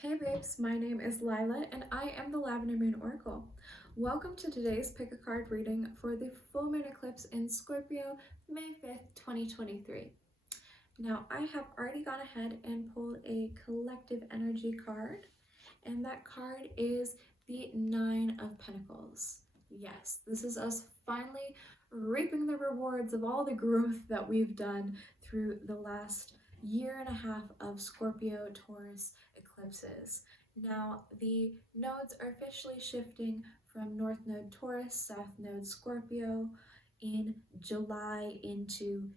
Hey babes, my name is Lila and I am the Lavender Moon Oracle. Welcome to today's pick a card reading for the full moon eclipse in Scorpio, May 5th, 2023. Now, I have already gone ahead and pulled a collective energy card, and that card is the Nine of Pentacles. Yes, this is us finally reaping the rewards of all the growth that we've done through the last year and a half of Scorpio, Taurus eclipses. Now, the nodes are officially shifting from North Node Taurus, South Node Scorpio in July into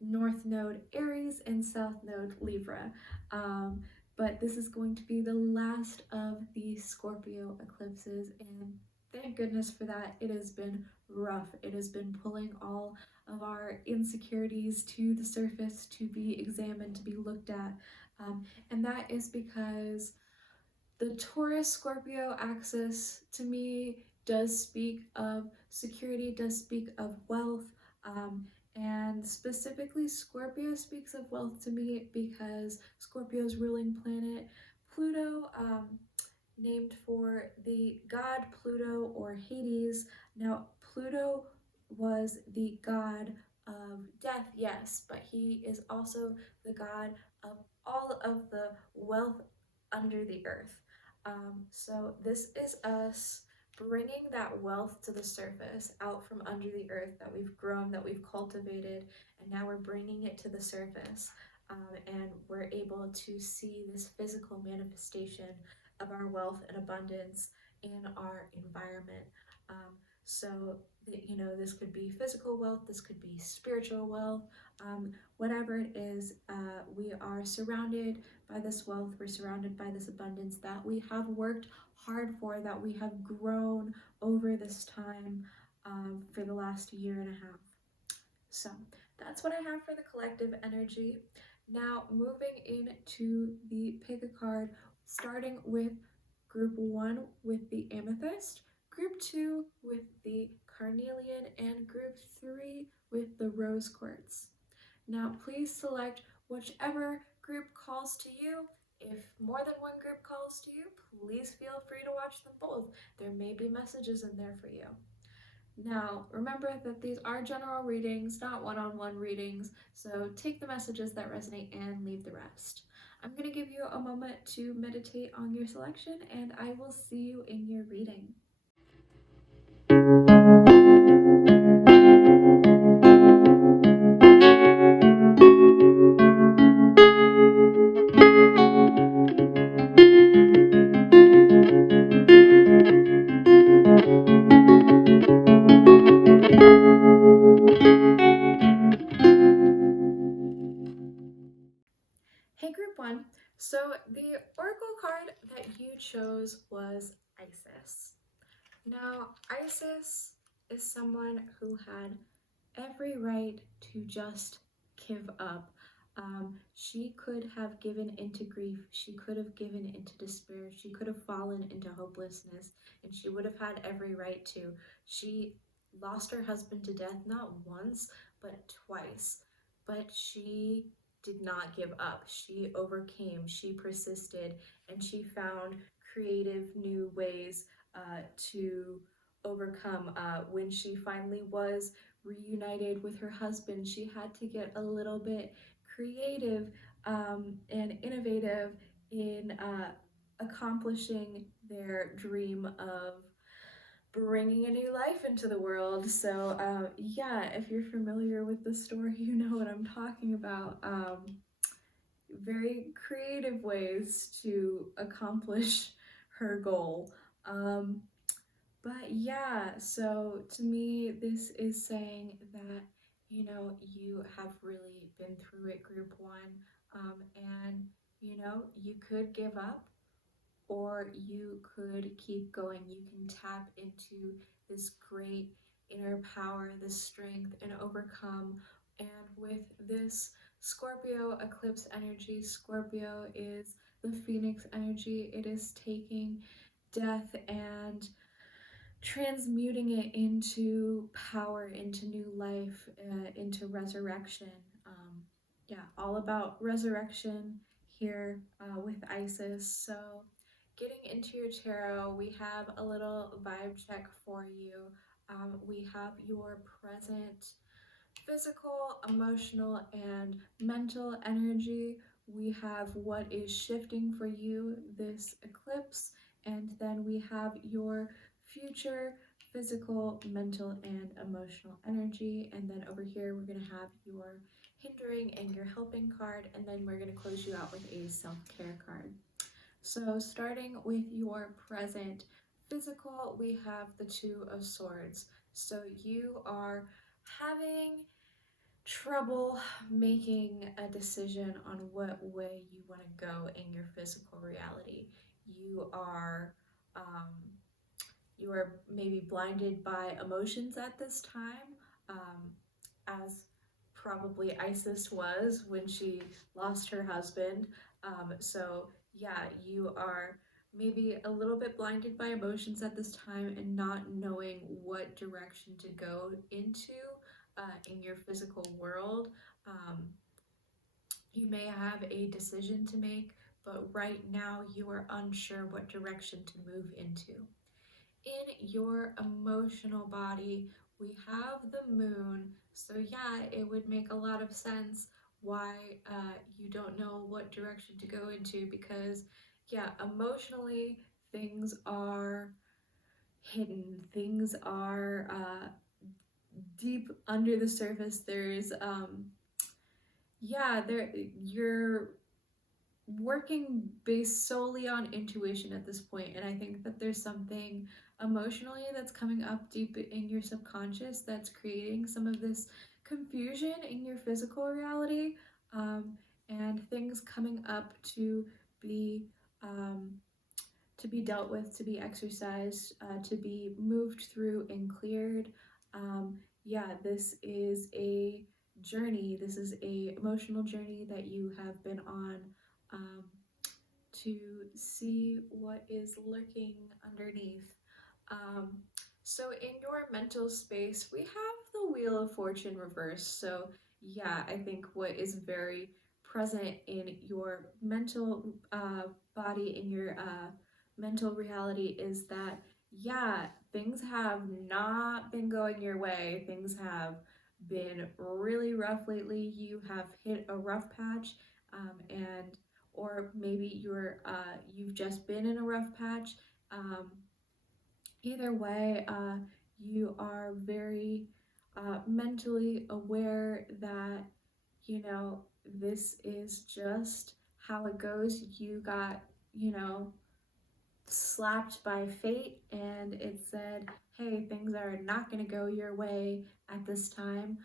North Node Aries and South Node Libra. But this is going to be the last of the Scorpio eclipses, and thank goodness for that. It has been rough. It has been pulling all of our insecurities to the surface to be examined, to be looked at. And that is because the Taurus Scorpio axis to me does speak of security, does speak of wealth, and specifically Scorpio speaks of wealth to me because Scorpio's ruling planet, Pluto, named for the god Pluto or Hades. Now, Pluto was the god of death, yes, but he is also the god of all of the wealth under the earth. So this is us bringing that wealth to the surface out from under the earth that we've grown, that we've cultivated, and now we're bringing it to the surface. And we're able to see this physical manifestation of our wealth and abundance in our environment. So, this could be physical wealth, this could be spiritual wealth, whatever it is, we are surrounded by this wealth, we're surrounded by this abundance that we have worked hard for, that we have grown over this time for the last year and a half. So that's what I have for the collective energy. Now, moving into the pick a card, starting with group 1 with the amethyst, group 2 with the carnelian, and group 3 with the rose quartz. Now, please select whichever group calls to you. If more than one group calls to you, please feel free to watch them both. There may be messages in there for you. Now, remember that these are general readings, not one-on-one readings, so take the messages that resonate and leave the rest. I'm going to give you a moment to meditate on your selection, and I will see you in your reading. Hey group 1, so the oracle card that you chose was Isis. Now, Isis is someone who had every right to just give up. She could have given into grief, she could have given into despair, she could have fallen into hopelessness, and she would have had every right to. She lost her husband to death not once, but twice. But she did not give up. She overcame, she persisted, and she found creative new ways to overcome. When she finally was reunited with her husband, she had to get a little bit creative and innovative in accomplishing their dream of bringing a new life into the world. So yeah, if you're familiar with the story, you know what I'm talking about. Very creative ways to accomplish her goal. But yeah, so to me, this is saying that, you have really been through it, group 1, and, you could give up or you could keep going. You can tap into this great inner power, this strength, and overcome. And with this Scorpio eclipse energy, Scorpio is the phoenix energy. It is taking death and transmuting it into power, into new life, into resurrection. Yeah, all about resurrection, here with Isis. So, getting into your tarot, we have a little vibe check for you. We have your present physical, emotional, and mental energy. We have what is shifting for you this eclipse, and then we have your future physical, mental, and emotional energy. And then over here, we're going to have your hindering and your helping card, and then we're going to close you out with a self-care card. So starting with your present physical, we have the Two of Swords. So you are having trouble making a decision on what way you want to go in your physical reality. You are um, you are maybe blinded by emotions at this time, as probably Isis was when she lost her husband. So yeah, you are maybe a little bit blinded by emotions at this time and not knowing what direction to go into in your physical world. Um, you may have a decision to make, but right now you are unsure what direction to move into. In your emotional body, we have the moon. So yeah, it would make a lot of sense why you don't know what direction to go into, because yeah, emotionally things are hidden. Things are deep under the surface. There's you're working based solely on intuition at this point, and I think that there's something emotionally that's coming up deep in your subconscious that's creating some of this confusion in your physical reality, and things coming up be um, to be dealt with, to be exercised, to be moved through and cleared. Yeah, this is a journey. This is a emotional journey that you have been on, um, to see what is lurking underneath. Um, so in your mental space, we have the Wheel of Fortune reversed. So yeah, I think what is very present in your mental body, in your mental reality, is that yeah, things have not been going your way. Things have been really rough lately. You have hit a rough patch, and or maybe you've just been in a rough patch. Um, Either way, you are very mentally aware that this is just how it goes. You got slapped by fate, and it said, hey, things are not going to go your way at this time.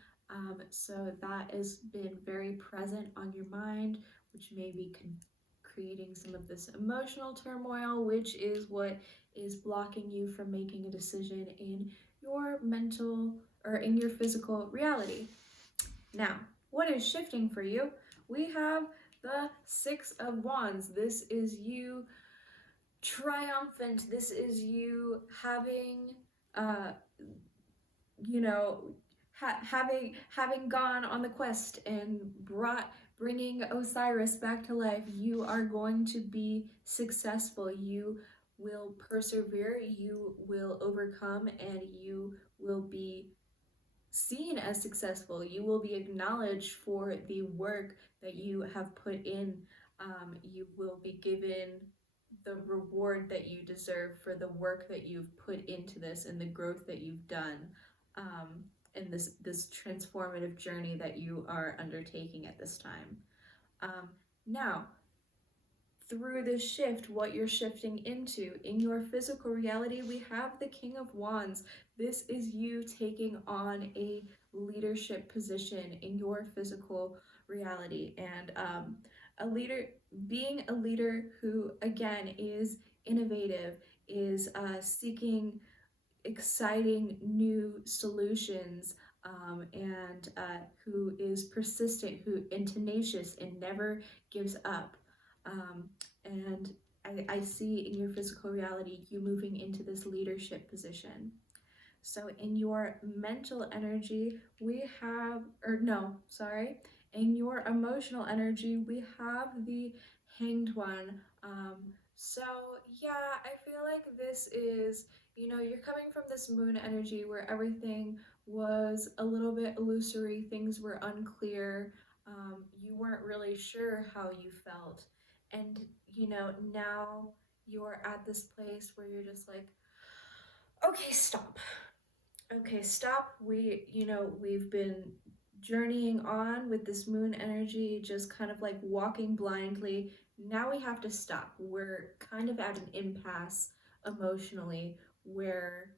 So that has been very present on your mind, which may be creating some of this emotional turmoil, which is what is blocking you from making a decision in your mental or in your physical reality. Now, what is shifting for you? We have the Six of Wands. This is you triumphant. This is you having you know having gone on the quest and bringing Osiris back to life. You are going to be successful. You will persevere, you will overcome, and you will be seen as successful. You will be acknowledged for the work that you have put in. You will be given the reward that you deserve for the work that you've put into this and the growth that you've done, in this transformative journey that you are undertaking at this time. Now, through this shift, what you're shifting into in your physical reality, we have the King of Wands. This is you taking on a leadership position in your physical reality, and a leader, being a leader who again is innovative, is seeking exciting new solutions, and who is persistent, who and tenacious and never gives up. And I see in your physical reality you moving into this leadership position. So in your mental energy, we have, or no, sorry, in your emotional energy, we have the Hanged One. So yeah, I feel like this is, you're coming from this moon energy where everything was a little bit illusory, things were unclear, you weren't really sure how you felt. And, now you're at this place where you're just like, okay, stop. Okay, stop. We've been journeying on with this moon energy, just kind of like walking blindly. Now we have to stop. We're kind of at an impasse emotionally where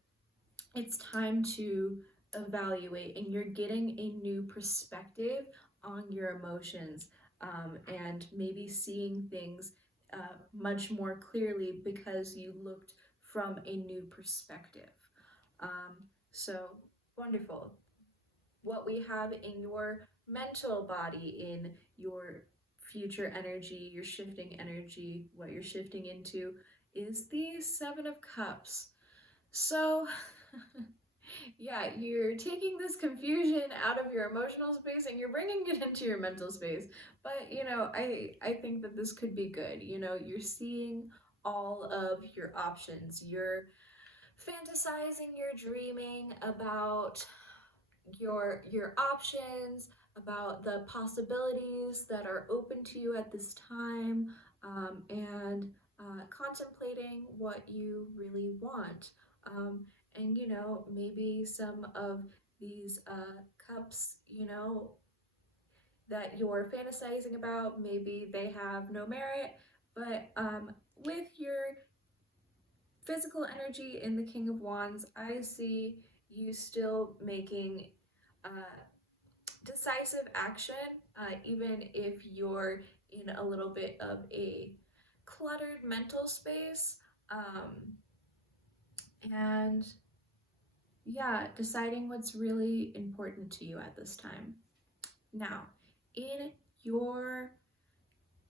it's time to evaluate, and you're getting a new perspective on your emotions, and maybe seeing things much more clearly because you looked from a new perspective. So wonderful. What we have in your mental body, in your future energy, your shifting energy, what you're shifting into, is the Seven of Cups. So, yeah, you're taking this confusion out of your emotional space and you're bringing it into your mental space. But, I think that this could be good. You're seeing all of your options. You're fantasizing, you're dreaming about your options, about the possibilities that are open to you at this time, and contemplating what you really want. And maybe some of these cups, that you're fantasizing about, maybe they have no merit, but with your physical energy in the King of Wands, I see you still making uh, decisive action, even if you're in a little bit of a cluttered mental space. And yeah, deciding what's really important to you at this time. Now, in your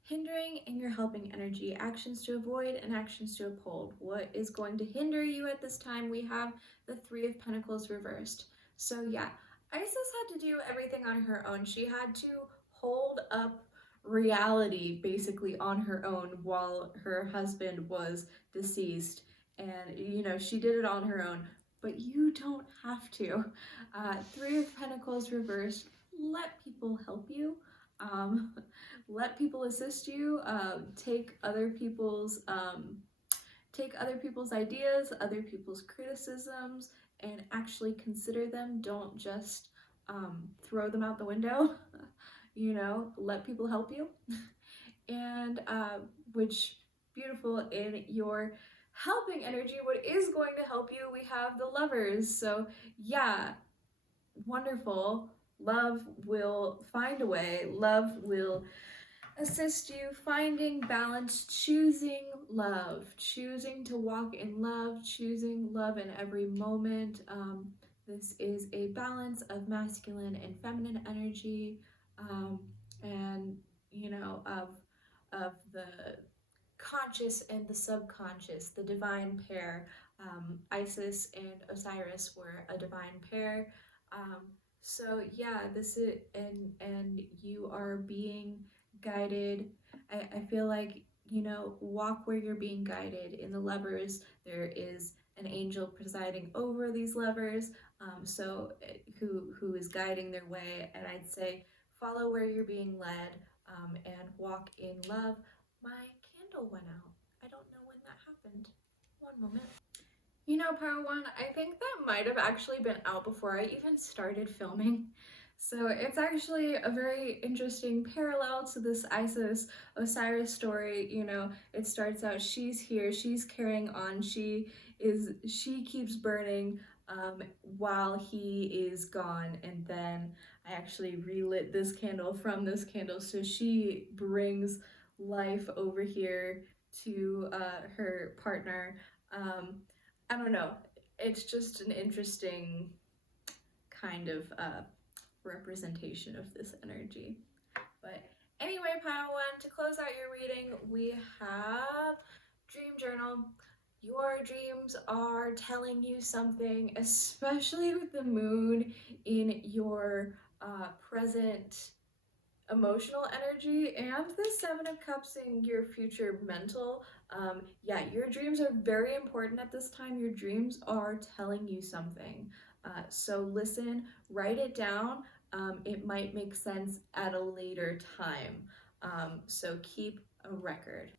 hindering and your helping energy, actions to avoid and actions to uphold. What is going to hinder you at this time? We have the Three of Pentacles reversed. So yeah, Isis had to do everything on her own. She had to hold up reality basically on her own while her husband was deceased. And she did it on her own, but you don't have to. Three of Pentacles reversed. Let people help you. Um, let people assist you. Take other people's ideas, other people's criticisms, and actually consider them. Don't just throw them out the window. Let people help you. And which beautiful in your helping energy, what is going to help you, we have the Lovers. So yeah, wonderful. Love will find a way. Love will assist you finding balance, choosing love, choosing to walk in love, choosing love in every moment. This is a balance of masculine and feminine energy, and of the conscious and the subconscious, the divine pair. Isis and Osiris were a divine pair. So yeah, this is and you are being guided. I feel like walk where you're being guided. In the Lovers, there is an angel presiding over these lovers, so who is guiding their way, and I'd say follow where you're being led, and walk in love. My candle went out. I don't know when that happened. One moment. Pyle One, I think that might have actually been out before I even started filming. So it's actually a very interesting parallel to this Isis Osiris story. It starts out, she's here, she's carrying on, she keeps burning while he is gone, and then I actually relit this candle from this candle, so she brings life over here to her partner. I don't know. It's just an interesting kind of representation of this energy. But anyway, Pile One, to close out your reading, we have Dream Journal. Your dreams are telling you something, especially with the moon in your present emotional energy and the Seven of Cups in your future mental. Yeah, your dreams are very important at this time. Your dreams are telling you something. So listen, write it down. It might make sense at a later time. So keep a record.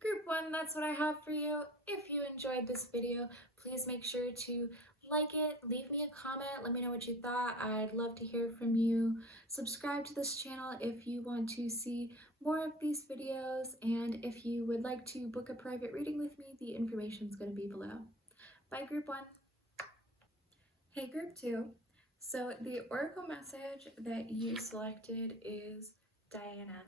Group 1, that's what I have for you. If you enjoyed this video, please make sure to like it, leave me a comment, let me know what you thought. I'd love to hear from you. Subscribe to this channel if you want to see more of these videos, and if you would like to book a private reading with me, the information is going to be below. Bye, Group 1. Hey, Group 2. So the oracle message that you selected is Diana.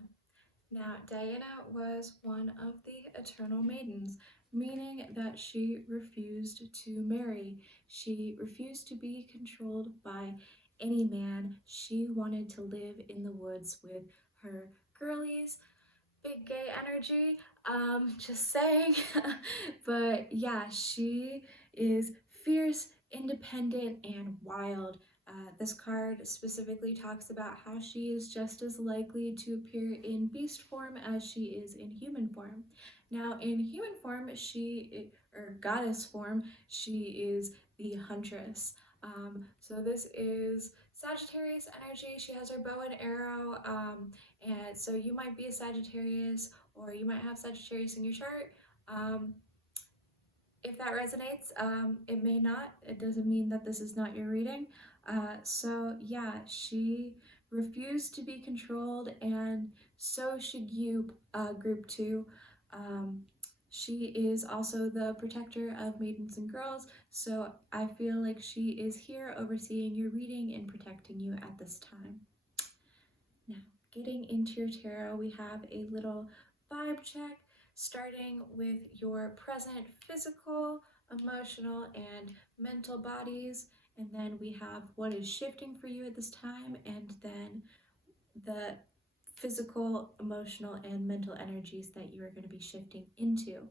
Now, Diana was one of the Eternal Maidens, meaning that she refused to marry. She refused to be controlled by any man. She wanted to live in the woods with her girlies. Big gay energy, just saying. But yeah, she is fierce, independent, and wild. This card specifically talks about how she is just as likely to appear in beast form as she is in human form. Now, in human form, or goddess form, she is the huntress. So this is Sagittarius energy. She has her bow and arrow, and so you might be a Sagittarius, or you might have Sagittarius in your chart. If that resonates, it may not. It doesn't mean that this is not your reading. So yeah, she refused to be controlled, and so should you, Group 2. She is also the protector of maidens and girls, so I feel like she is here overseeing your reading and protecting you at this time. Now, getting into your tarot, we have a little vibe check, starting with your present physical, emotional, and mental bodies. And then we have what is shifting for you at this time, and then the physical, emotional, and mental energies that you are going to be shifting into.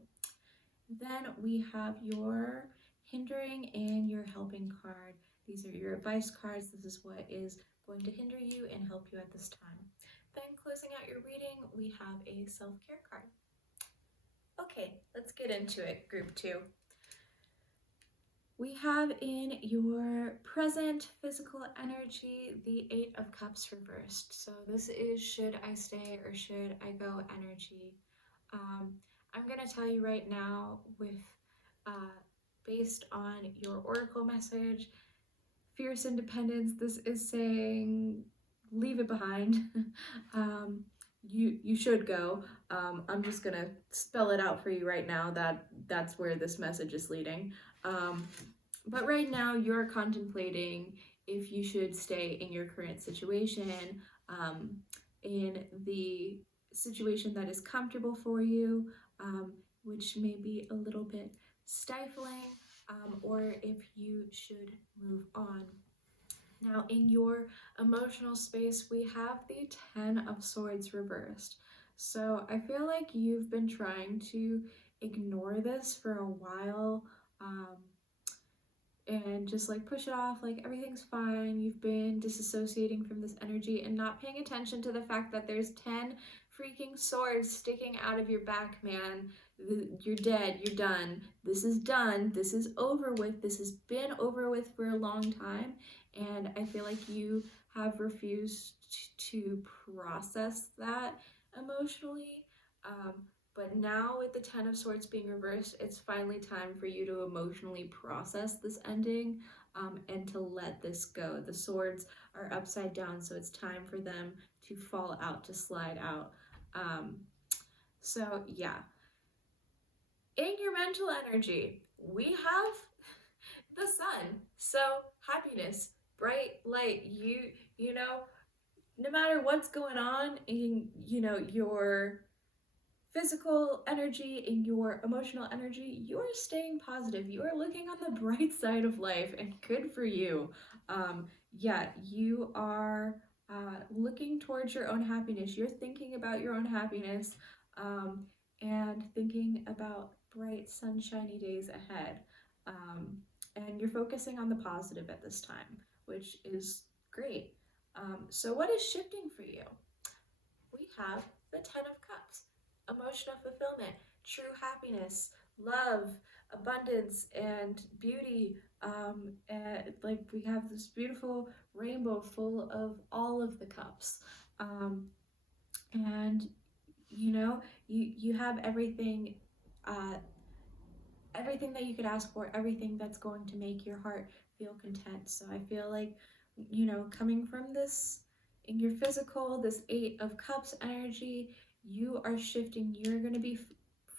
Then we have your hindering and your helping card. These are your advice cards. This is what is going to hinder you and help you at this time. Then closing out your reading, we have a self-care card. Okay, let's get into it, Group 2. We have in your present physical energy the Eight of Cups reversed. So this is should I stay or should I go energy. I'm going to tell you right now, with based on your oracle message, fierce independence, this is saying leave it behind. You should go. I'm just gonna spell it out for you right now. That's where this message is leading. But right now you're contemplating if you should stay in your current situation, in the situation that is comfortable for you, which may be a little bit stifling, or if you should move on. Now, in your emotional space, we have the Ten of Swords reversed. So I feel like you've been trying to ignore this for a while, and just like push it off, like everything's fine. You've been disassociating from this energy and not paying attention to the fact that there's 10 freaking swords sticking out of your back, man. You're dead, you're done. This is done, this is over with, this has been over with for a long time, and I feel like you have refused to process that emotionally. But now with the Ten of Swords being reversed, it's finally time for you to emotionally process this ending, and to let this go. The swords are upside down, so it's time for them to fall out, to slide out. So yeah. In your mental energy, we have the sun. So happiness, bright light. You know, no matter what's going on in, your physical energy, in your emotional energy, you are staying positive. You are looking on the bright side of life, and good for you. Yeah, you are looking towards your own happiness. You're thinking about your own happiness, and thinking about bright, sunshiny days ahead. And you're focusing on the positive at this time, which is great. So what is shifting for you? We have the Ten of Cups, emotional fulfillment, true happiness, love, abundance, and beauty. And like we have this beautiful rainbow full of all of the cups. And you have everything, uh, everything that you could ask for, everything that's going to make your heart feel content. So I feel like, coming from this in your physical, this Eight of Cups energy, you are shifting. You're going to be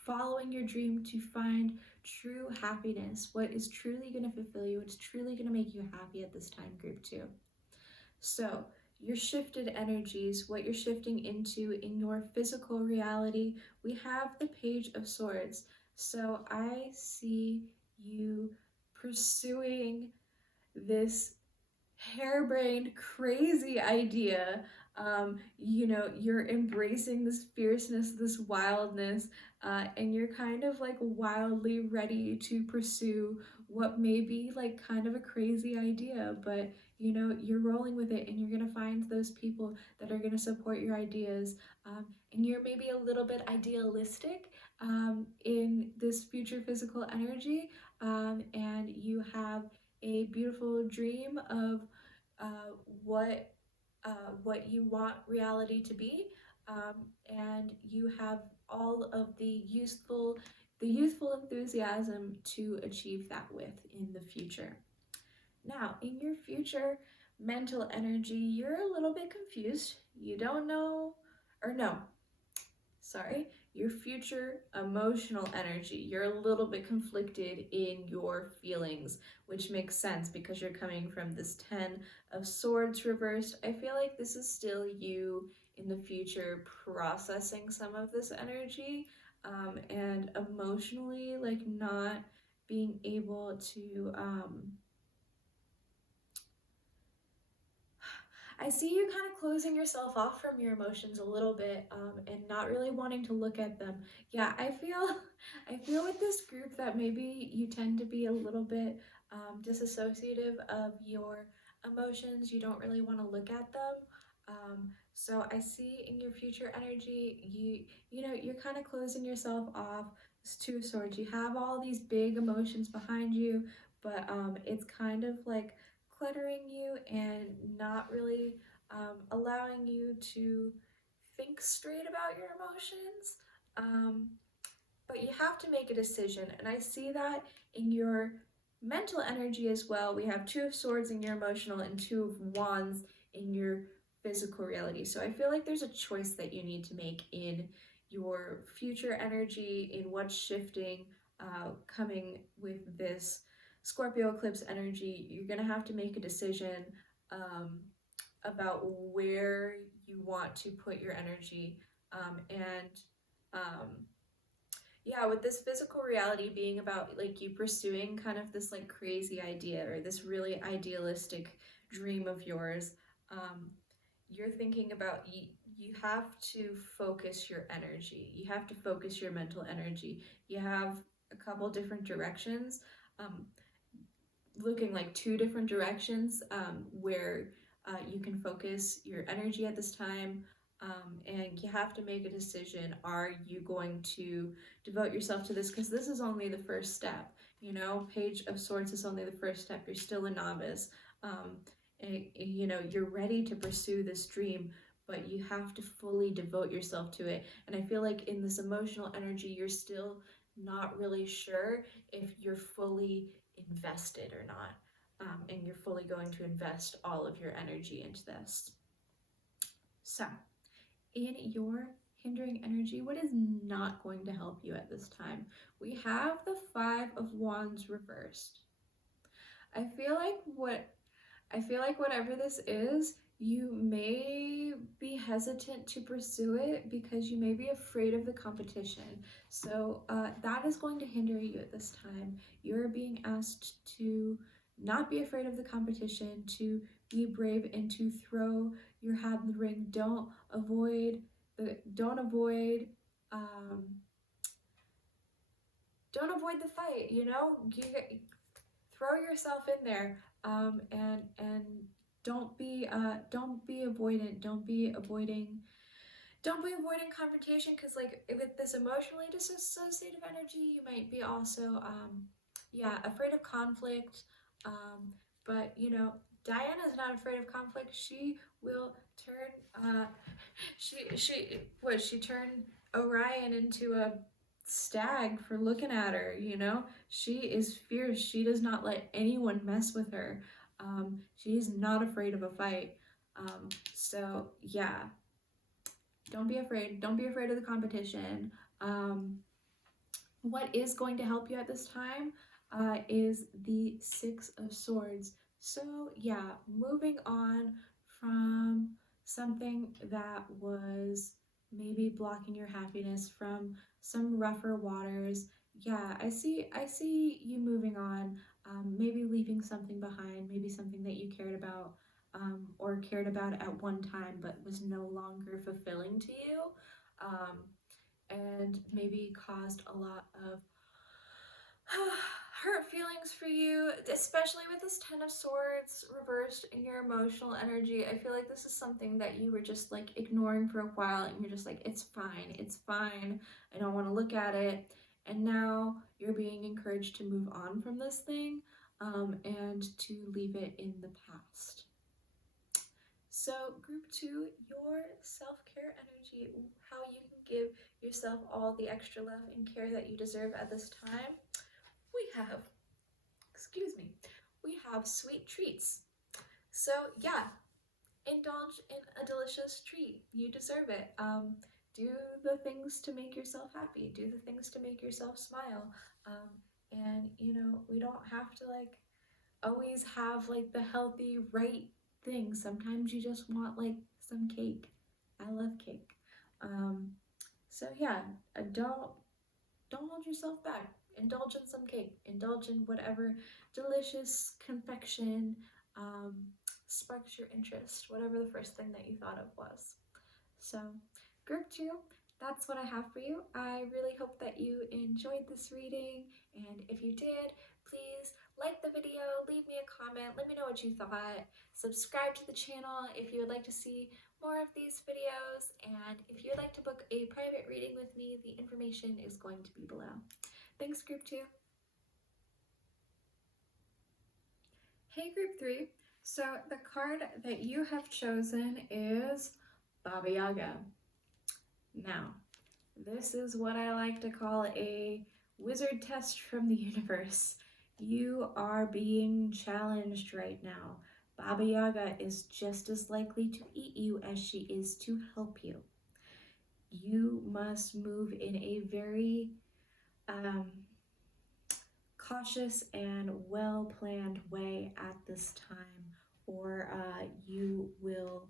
following your dream to find true happiness, what is truly going to fulfill you, what's truly going to make you happy at this time, group two. So your shifted energies, what you're shifting into in your physical reality, we have the Page of Swords. So I see you pursuing this harebrained, crazy idea. You're embracing this fierceness, this wildness, and you're kind of like wildly ready to pursue what may be like kind of a crazy idea, but you're rolling with it and you're going to find those people that are going to support your ideas. And you're maybe a little bit idealistic in this future physical energy, and you have a beautiful dream of uh, what what you want reality to be, and you have all of the youthful enthusiasm to achieve that with in the future. Now, in your future mental energy, you're a little bit confused. You don't know, or no, sorry, your future emotional energy. You're a little bit conflicted in your feelings, which makes sense because you're coming from this 10 of Swords reversed. I feel like this is still you in the future processing some of this energy, and emotionally, like not being able to. I see you kind of closing yourself off from your emotions a little bit, and not really wanting to look at them. Yeah, I feel with this group that maybe you tend to be a little bit disassociative of your emotions. You don't really want to look at them. So I see in your future energy, you're kind of closing yourself off. It's Two of Swords. You have all these big emotions behind you, but it's kind of like cluttering you and not really allowing you to think straight about your emotions. Um, but you have to make a decision, and I see that in your mental energy as well. We have Two of Swords in your emotional and Two of Wands in your physical reality. So I feel like there's a choice that you need to make in your future energy, in what's shifting, coming with this Scorpio eclipse energy. You're going to have to make a decision about where you want to put your energy, and yeah, with this physical reality being about like you pursuing kind of this like crazy idea or this really idealistic dream of yours, you're thinking about you have to focus your energy. You have to focus your mental energy. You have a couple different directions, um, looking like two different directions, where you can focus your energy at this time, and you have to make a decision. Are you going to devote yourself to this? Because this is only the first step. Page of Swords is only the first step. You're still a novice. And, you're ready to pursue this dream, but you have to fully devote yourself to it. And I feel like in this emotional energy, you're still not really sure if you're fully invested or not, and you're fully going to invest all of your energy into this. So, in your hindering energy, what is not going to help you at this time? We have the Five of Wands reversed. I feel like whatever this is, you may be hesitant to pursue it because you may be afraid of the competition. So that is going to hinder you at this time. You're being asked to not be afraid of the competition, to be brave and to throw your hat in the ring. Um, don't avoid the fight. Throw yourself in there, and don't be avoidant. Don't be avoiding confrontation, because like with this emotionally dissociative energy, you might be also yeah, afraid of conflict. But you know, Diana's not afraid of conflict. She will turn she turned Orion into a stag for looking at her, you know? She is fierce. She does not let anyone mess with her. She's not afraid of a fight. So yeah, don't be afraid. Don't be afraid of the competition. Um, what is going to help you at this time is the Six of Swords. So yeah, moving on from something that was maybe blocking your happiness, from some rougher waters. Yeah, I see you moving on, maybe leaving something behind, maybe something that you cared about, or cared about at one time but was no longer fulfilling to you. Um, and maybe caused a lot of hurt feelings for you, especially with this Ten of Swords reversed in your emotional energy. I feel like this is something that you were just like ignoring for a while, and you're just like, it's fine, I don't want to look at it. And now you're being encouraged to move on from this thing, and to leave it in the past. So, group two, your self care energy, how you can give yourself all the extra love and care that you deserve at this time. We have, excuse me, we have sweet treats. So, yeah, indulge in a delicious treat. You deserve it. Do the things to make yourself happy, do the things to make yourself smile. And, you know, we don't have to like always have like the healthy, right thing. Sometimes you just want like some cake. I love cake. Um, so yeah, don't hold yourself back. Indulge in some cake. Indulge in whatever delicious confection um, sparks your interest. Whatever the first thing that you thought of was. So, group two, that's what I have for you. I really hope that you enjoyed this reading, and if you did, please like the video, leave me a comment, let me know what you thought. Subscribe to the channel if you would like to see more of these videos, and if you would like to book a private reading with me, the information is going to be below. Thanks, group two. Hey, group three. So the card that you have chosen is Baba Yaga. Now, this is what I like to call a wizard test from the universe. You are being challenged right now. Baba Yaga is just as likely to eat you as she is to help you. You must move in a very cautious and well-planned way at this time, or you will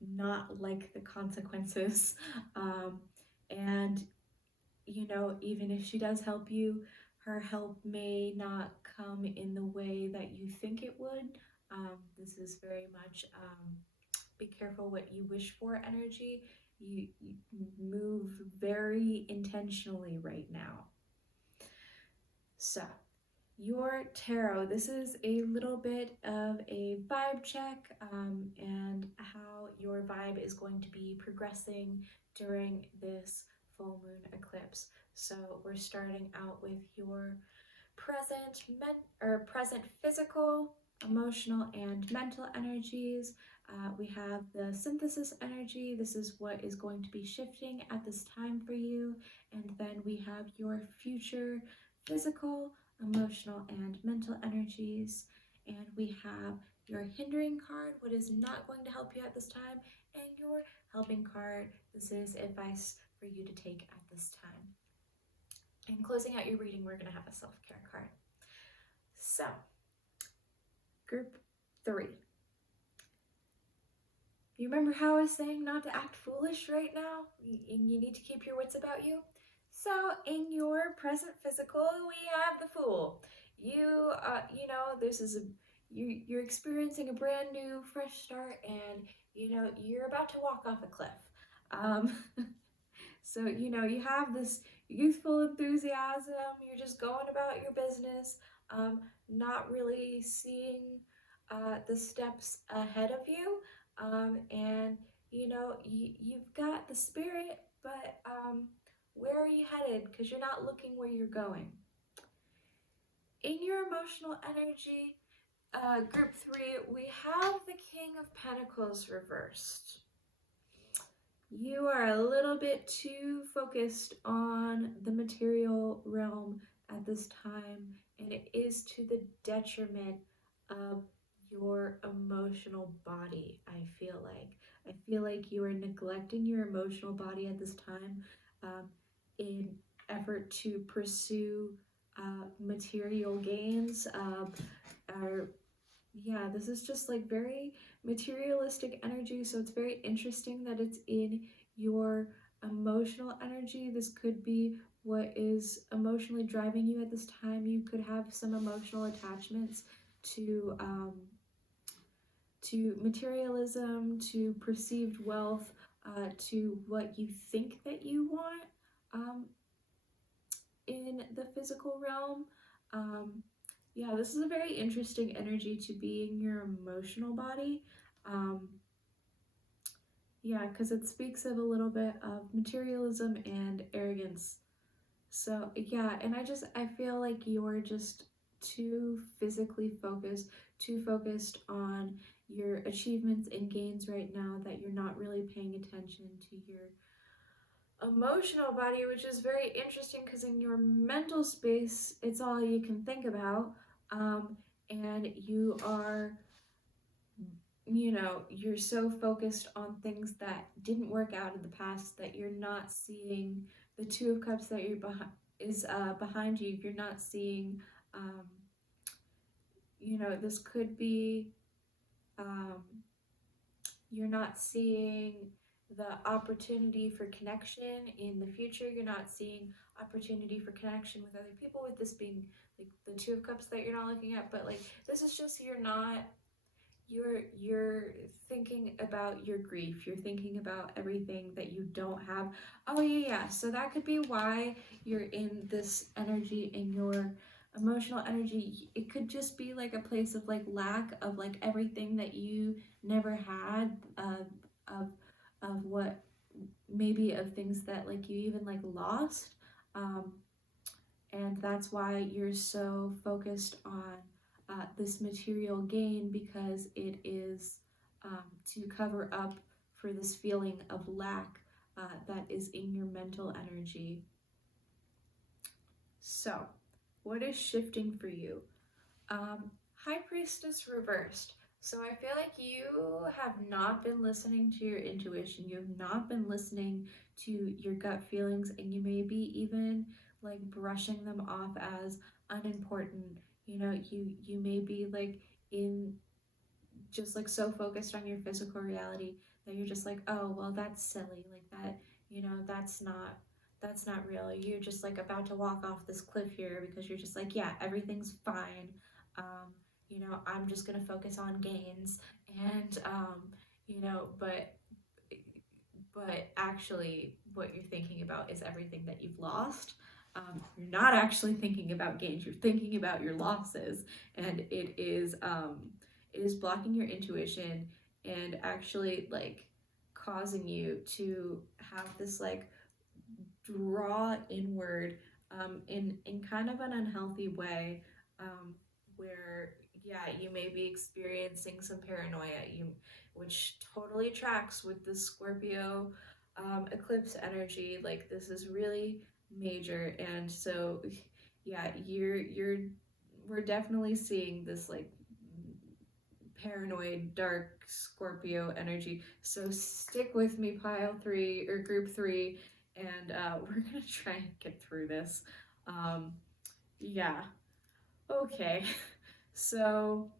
not like the consequences. And you know, even if she does help you, her help may not come in the way that you think it would. This is very much be careful what you wish for energy. You move very intentionally right now. So, your tarot, this is a little bit of a vibe check, and how your vibe is going to be progressing during this full moon eclipse. So we're starting out with your present physical, emotional, and mental energies. We have the synthesis energy. This is what is going to be shifting at this time for you. And then we have your future physical, emotional, and mental energies. And we have your hindering card, what is not going to help you at this time, and your helping card. This is advice for you to take at this time. And closing out your reading, we're going to have a self-care card. So, group three. You remember how I was saying not to act foolish right now? And you need to keep your wits about you? So, in your present physical, we have the Fool. You know, you're experiencing a brand new, fresh start, and you know you're about to walk off a cliff. So you know you have this youthful enthusiasm. You're just going about your business, not really seeing the steps ahead of you, and you've got the spirit, but where are you headed? Because you're not looking where you're going. In your emotional energy, group 3, we have the King of Pentacles reversed. You are a little bit too focused on the material realm at this time, and it is to the detriment of your emotional body. I feel like you are neglecting your emotional body at this time, in effort to pursue material gains. Yeah, this is just like very materialistic energy, so it's very interesting that it's in your emotional energy. This could be what is emotionally driving you at this time. You could have some emotional attachments to materialism, to perceived wealth, to what you think that you want in the physical realm. Yeah, this is a very interesting energy to be in your emotional body. Yeah, because it speaks of a little bit of materialism and arrogance. So yeah, and I feel like you're just too physically focused, too focused on your achievements and gains right now, that you're not really paying attention to your emotional body, which is very interesting because in your mental space, it's all you can think about. And you are, you're so focused on things that didn't work out in the past that you're not seeing the Two of Cups that you're behind you. You're not seeing, um, this could be, um, you're not seeing the opportunity for connection in the future. You're not seeing opportunity for connection with other people, with this being like the Two of Cups that you're not looking at. But like, this is just, you're thinking about your grief. You're thinking about everything that you don't have. Oh yeah, so that could be why you're in this energy, in your emotional energy. It could just be like a place of like lack of like everything that you never had, of what, maybe of things that like you even like lost. And that's why you're so focused on this material gain, because it is to cover up for this feeling of lack that is in your mental energy. So, what is shifting for you? High Priestess reversed. So I feel like you have not been listening to your intuition. You have not been listening to your gut feelings, and you may be even like brushing them off as unimportant. You may be like in just like so focused on your physical reality that you're just like, oh well, that's silly, like that, that's not real. You're just like about to walk off this cliff here because you're just like, yeah, everything's fine. um I'm just gonna focus on gains, and but actually what you're thinking about is everything that you've lost. You're not actually thinking about gains, you're thinking about your losses, and it is blocking your intuition, and actually like causing you to have this like draw inward, in kind of an unhealthy way, where yeah, you may be experiencing some paranoia, which totally tracks with the Scorpio eclipse energy. Like, this is really major, and so yeah, we're definitely seeing this like paranoid dark Scorpio energy. So stick with me, pile 3 or group 3, and we're gonna try and get through this. Yeah, okay. So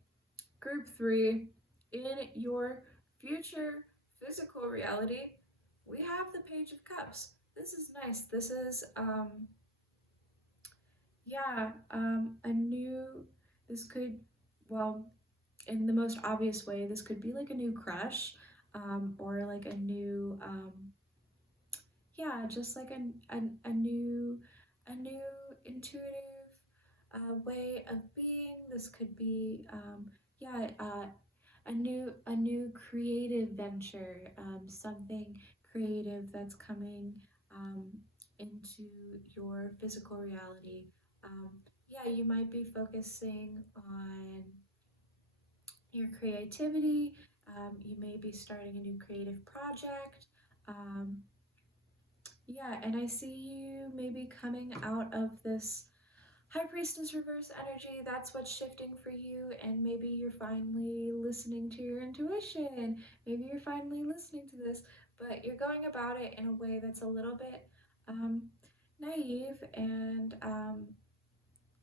group 3, in your future physical reality, we have the Page of Cups. This is nice. This is a new, this could, well, in the most obvious way, this could be like a new crush, or like a new, just like a new intuitive way of being. This could be, a new creative venture, something creative that's coming um, into your physical reality. Um, yeah, you might be focusing on your creativity. You may be starting a new creative project. Um, yeah, and I see you maybe coming out of this High Priestess reverse energy. That's what's shifting for you, and maybe you're finally listening to your intuition. Maybe you're finally listening to this, but you're going about it in a way that's a little bit um, naive, and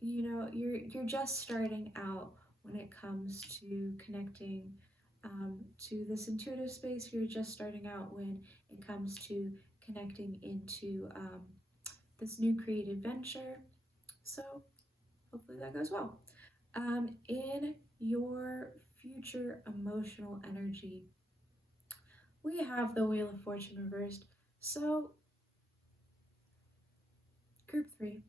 you're just starting out when it comes to connecting to this intuitive space. You're just starting out when it comes to connecting into this new creative venture. So hopefully that goes well. In your future emotional energy, we have the Wheel of Fortune reversed. So, group three,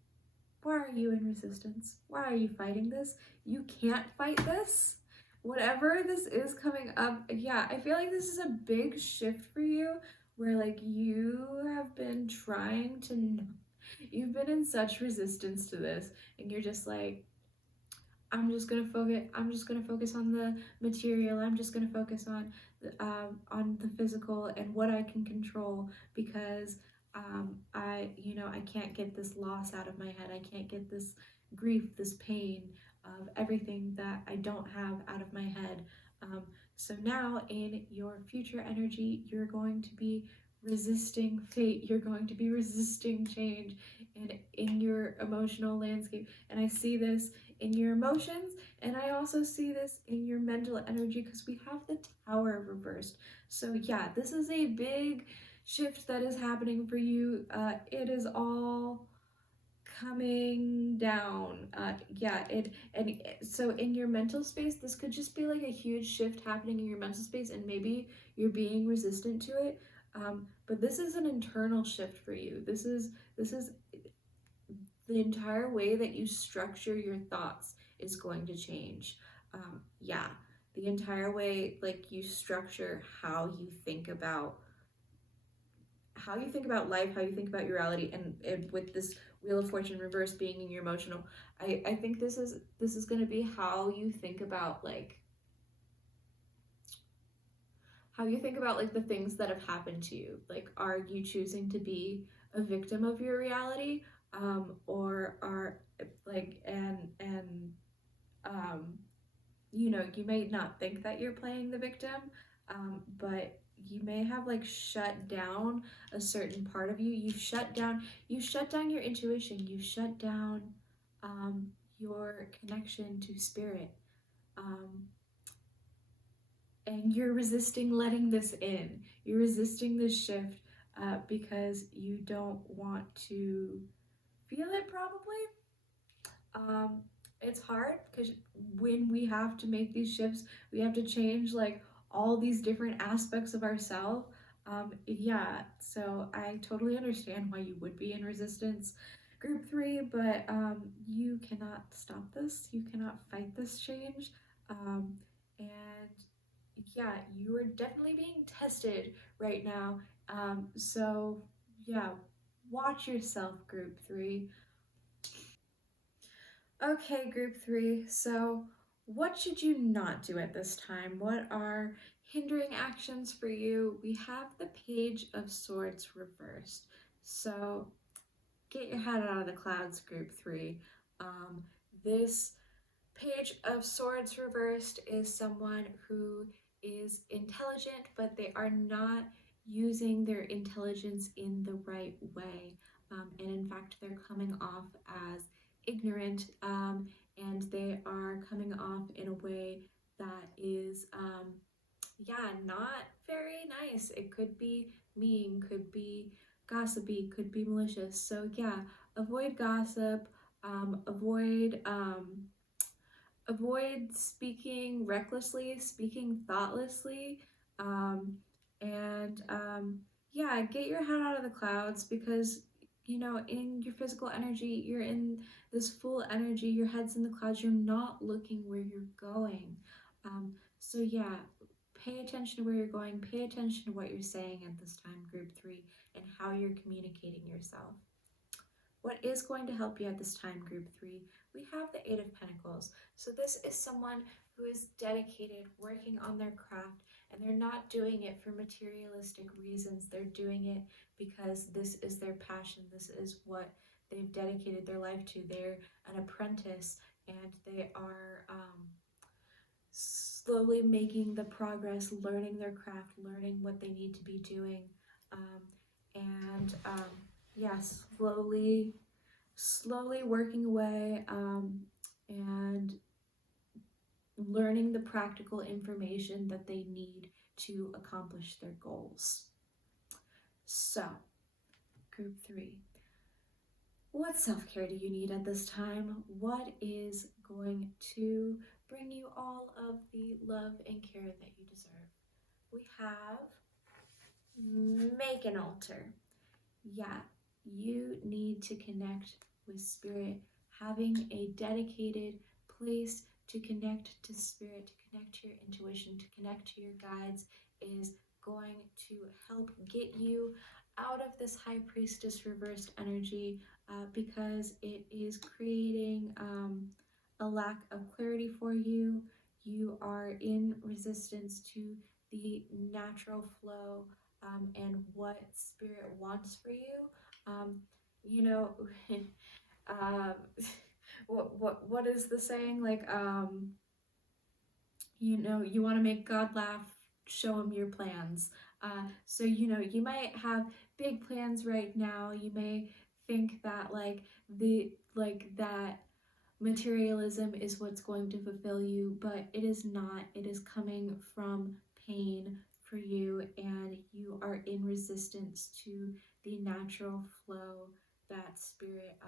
why are you in resistance? Why are you fighting this? You can't fight this. Whatever this is coming up, yeah, I feel like this is a big shift for you where like you have been trying to, you've been in such resistance to this, and you're just like, I'm just gonna focus on the material. I'm just gonna focus on the physical and what I can control because I can't get this loss out of my head. I can't get this grief, this pain of everything that I don't have out of my head. Um, so now in your future energy, you're going to be resisting fate. You're going to be resisting change in your emotional landscape. And I see this in your emotions, and I also see this in your mental energy because we have the Tower reversed. So yeah, this is a big shift that is happening for you. It is all coming down. So in your mental space, this could just be like a huge shift happening in your mental space, and maybe you're being resistant to it. But this is an internal shift for you. This is the entire way that you structure your thoughts is going to change. Yeah, the entire way like you structure how you think about life, how you think about your reality, and with this Wheel of Fortune reverse being in your emotional, I think this is going to be how you think about like the things that have happened to you. Like, are you choosing to be a victim of your reality, or are like and um, you may not think that you're playing the victim, but you may have like shut down a certain part of you. You shut down your intuition. You shut down your connection to spirit. Um, and you're resisting letting this in. You're resisting this shift because you don't want to feel it, probably. Um, it's hard because when we have to make these shifts, we have to change like all these different aspects of ourselves. Yeah, so I totally understand why you would be in resistance, group three, but you cannot stop this. You cannot fight this change. And yeah, you are definitely being tested right now. So yeah, watch yourself, group three. Okay, group three. So, what should you not do at this time? What are hindering actions for you? We have the Page of Swords reversed. So, get your head out of the clouds, group three. This Page of Swords reversed is someone who is intelligent, but they are not using their intelligence in the right way. And in fact, they're coming off as ignorant, and they are coming off in a way that is, yeah, not very nice. It could be mean, could be gossipy, could be malicious. So, yeah, avoid gossip, avoid speaking recklessly, speaking thoughtlessly, um, and yeah, get your head out of the clouds because in your physical energy, you're in this full energy, your head's in the clouds, you're not looking where you're going. So yeah, pay attention to where you're going, pay attention to what you're saying at this time, group 3, and how you're communicating yourself. What is going to help you at this time, group 3? We have the 8 of Pentacles. So this is someone who is dedicated, working on their craft, and they're not doing it for materialistic reasons. They're doing it because this is their passion. This is what they've dedicated their life to. They're an apprentice, and they are slowly making the progress, learning their craft, learning what they need to be doing, and yeah, slowly working away, and learning the practical information that they need to accomplish their goals. So, group 3. What self-care do you need at this time? What is going to bring you all of the love and care that you deserve? We have make an altar. Yeah, you need to connect with spirit. Having a dedicated place to connect to spirit, to connect to your intuition, to connect to your guides is going to help get you out of this high priestess reversed energy, because it is creating a lack of clarity for you. You are in resistance to the natural flow, and what spirit wants for you. You know, um, what is the saying? Like, you know, you want to make God laugh, show him your plans. So, you know, you might have big plans right now. You may think that that materialism is what's going to fulfill you, but it is not. It is coming from pain for you, and you are in resistance to the natural flow that spirit,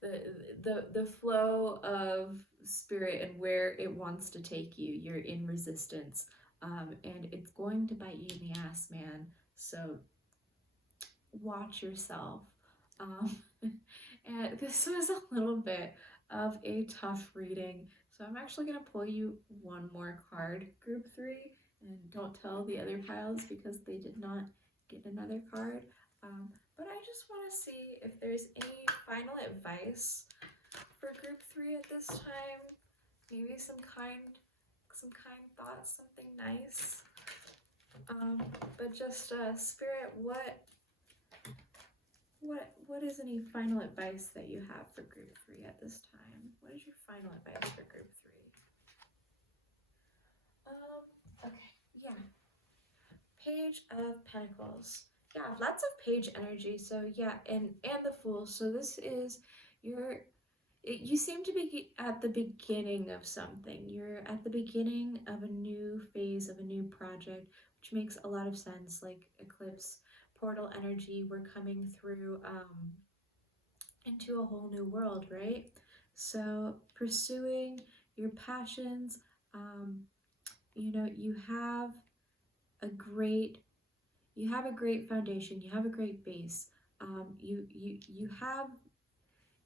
the flow of spirit and where it wants to take you. You're in resistance, and it's going to bite you in the ass, man. So watch yourself. And this was a little bit of a tough reading, so I'm actually going to pull you one more card, group 3, and don't tell the other piles because they did not get another card. But I just want to see if there's any final advice for group 3 at this time. Maybe some kind thoughts, something nice. But just spirit, what is any final advice that you have for group 3 at this time? What is your final advice for group 3? Okay, yeah. Page of Pentacles. Yeah, lots of page energy. So yeah, and the Fool. So this is you seem to be at the beginning of something. You're at the beginning of a new phase of a new project, which makes a lot of sense. Like Eclipse, portal energy, we're coming through into a whole new world, right? So pursuing your passions, you know, you have a great foundation, you have a great base.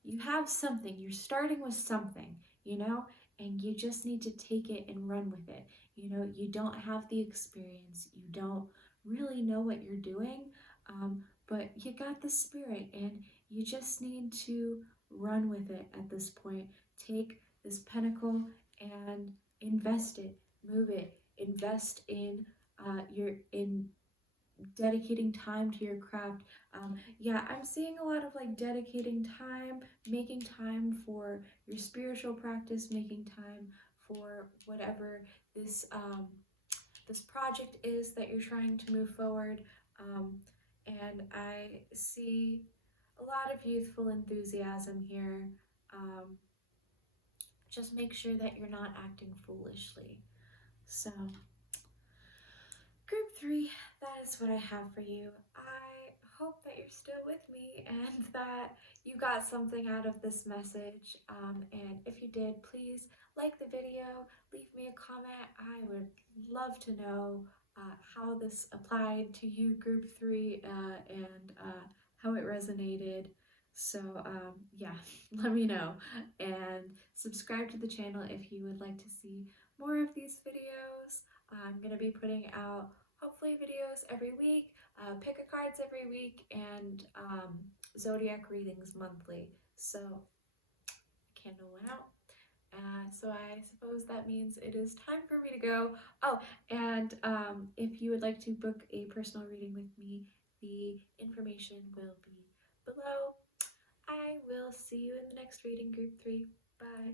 You have something. You're starting with something, you know, and you just need to take it and run with it. You know, you don't have the experience, you don't really know what you're doing, but you got the spirit, and you just need to run with it at this point. Take this pentacle and invest it, move it, invest in dedicating time to your craft. Yeah, I'm seeing a lot of like dedicating time, making time for your spiritual practice, making time for whatever this project is that you're trying to move forward. And I see a lot of youthful enthusiasm here. Just make sure that you're not acting foolishly. So group 3, that is what I have for you. I hope that you're still with me and that you got something out of this message. And if you did, please like the video, leave me a comment. I would love to know how this applied to you, group 3, and how it resonated. So yeah, let me know, and subscribe to the channel if you would like to see more of these videos. I'm going to be putting out hopefully videos every week, pick a cards every week, and zodiac readings monthly. So candle went out. So I suppose that means it is time for me to go. Oh, and if you would like to book a personal reading with me, the information will be below. I will see you in the next reading, group 3. Bye.